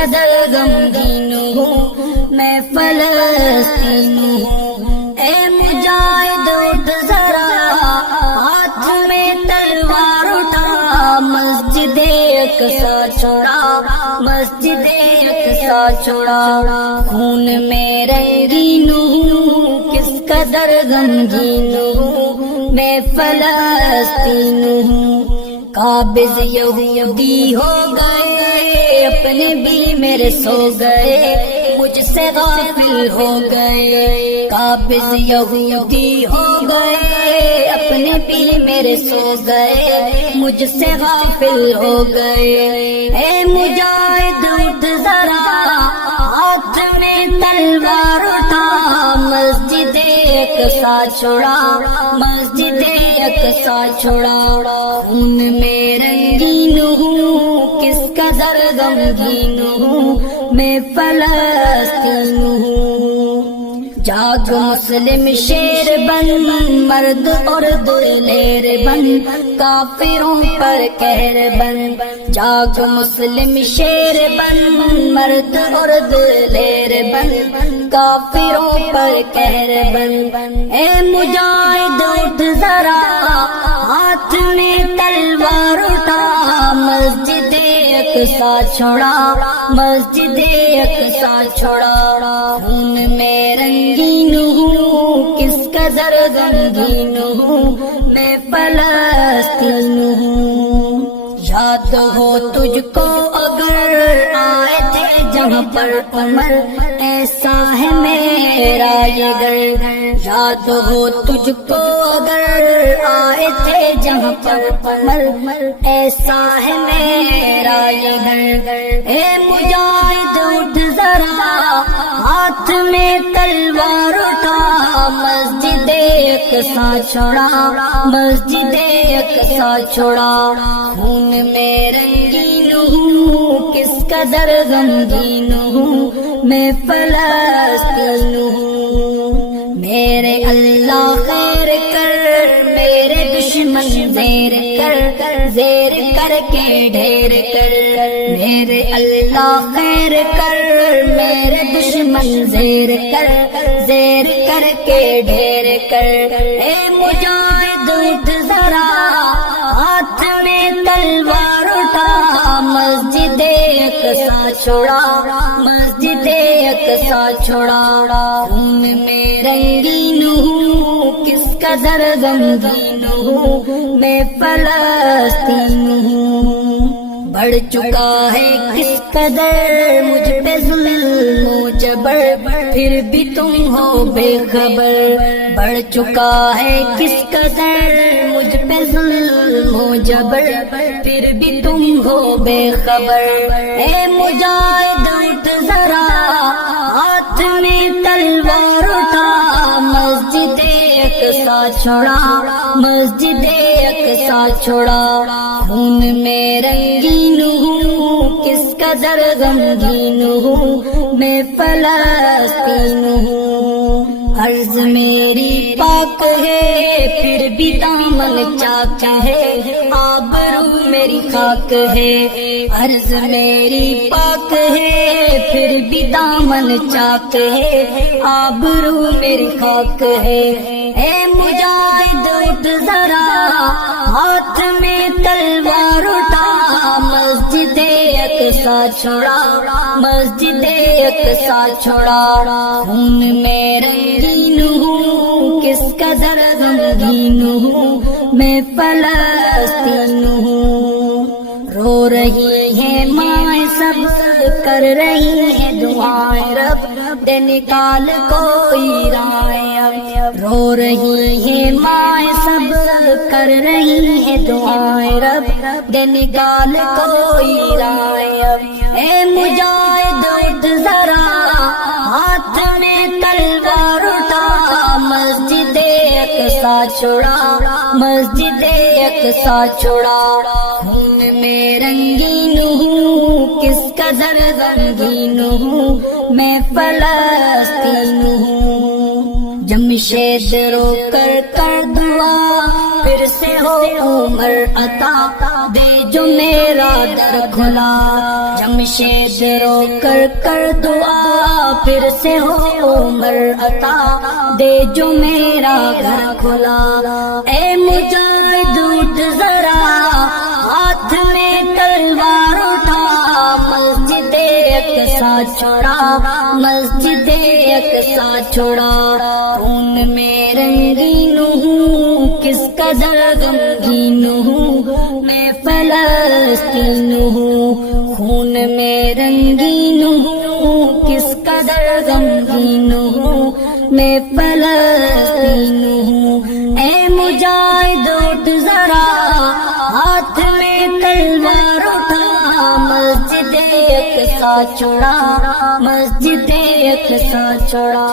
قدر غمگین ہوں میں فلسطین ہوں۔ اے مجاہد اٹھ ذرا ہاتھ میں تلوار اٹھا، مسجد اقصی چھوڑا، مسجد اقصی چھوڑا، خون میں رنگین ہوں کس قدر غمگین ہوں میں فلسطین ہوں۔ قابض یہودی ہو گئے، اپنے بھی میرے سو گئے، مجھ سے غافل ہو گئے۔ قابض یہودی ہو گئے، اپنے بھی میرے سو گئے، مجھ سے غافل ہو گئے۔ اے مجاہد اٹھ ذرا ہاتھ میں تلوار اٹھا، مسجد اقصی چھوڑا، مسجد اقصی چھوڑا، خون میں رنگین ہوں کس قدر غمگین ہوں میں فلسطین ہوں۔ جاگ مسلم شیر بن، مرد اور دلیر بن، کافروں پر قہر بن۔ جاگ مسلم شیر بن، مرد اور دلیر بن، کافروں پر قہر بن۔ اے مجاہد اٹھ ذرا ہاتھ میں تلوار اٹھا، مسجد اقصی چھوڑا، مسجد اقصی چھوڑا، خون میں رنگین ہوں کس قدر غمگین ہوں میں فلسطین ہوں۔ یاد ہو تجھ کو اگر آئے تھے جہاں پر عمر، ایسا ہے میرا یہ گھر۔ یاد ہو تجھ کو اگر آئے تھے جہاں پر عمر، ایسا ہے میرا یہ گھر۔ اے مجاہد اٹھ ذرا ہاتھ میں تلوار اٹھا، مسجد اقصی چھوڑا، مسجد اقصی چھوڑا، خون میں رنگین ہوں کس قدر غمگین ہوں میں فلسطین ہوں۔ میرے اللہ خیر کر، میرے دشمن زیر کر، زیر کر کے ڈھیر کر۔ میرے اللہ خیر کر، میرے دشمن زیر کر، زیر کر کے ڈھیر کر۔ اے مجاہد اٹھ ذرا ہاتھ میں تلوار اٹھا، مسجد اقصی چھوڑا، مسجد اقصی چھوڑا، خون میں رنگین ہوں کس قدر غمگین ہوں میں فلسطین ہوں۔ بڑھ چکا ہے کس قدر مجھ پہ ظلم و جبر، پھر بھی تم ہو بے خبر۔ بڑھ چکا ہے کس قدر مجھ پہ ظلم و جبر، پھر بھی تم ہو بے خبر۔ اے مجاہد اٹھ ذرا ہاتھ میں تلوار اٹھا، مسجد اقصی چھوڑا، مسجد اقصی چھوڑا، خون میں رنگین ہوں کس قدر غمگین ہوں میں فلسطین ہوں۔ عرض میری پاک ہے پھر بھی دامن چاک ہے، آبرو میری خاک ہے۔ عرض میری پاک ہے پھر بھی دامن چاک ہے، آبرو میری خاک ہے۔ اے مجاہد اٹھ ذرا ہاتھ میں تلوار اٹھا، مسجد اقصی چھوڑا، مسجد اقصی چھوڑا، خون میں رنگین ہوں کس قدر غمگین ہوں میں فلسطین ہوں۔ رو رہی ہے مائیں سب کر رہی ہے دعائیں، رب دے نکال کوئی رائے اب۔ رو رہی ہے مائیں سب کر رہی ہے دعائیں، رب دے نکال کوئی رائے اب۔ اے مجاہد اٹھ ذرا ہاتھ میں تلوار اٹھا، مسجد اقصی چھوڑا، مسجد اقصی چھوڑا، خون میں رنگین ہوں کس قدر غمگین ہوں میں فلسطین ہوں۔ جمشید رو کر دعا پھر سے ہو عمر عطا دے جو میرا در کھلا جمشید رو کر دعا پھر سے ہو عمر عطا دے جو میرا گھر کھلا اے مجاہد اٹھ ذرا ہاتھ میں تلوار اٹھا مسجد اقصی چھوڑا مسجد اقصی چھوڑا خون میں رنگین ہوں کس قدر غمگین ہوں میں فلسطین ہوں خون میں رنگین ہوں کس قدر غمگین ہوں میں فلسطین ہوں اے مجاہد اٹھ ذرا ہاتھ میں تلوار اٹھا مسجد اقصی چھوڑا مسجد اقصی چھوڑا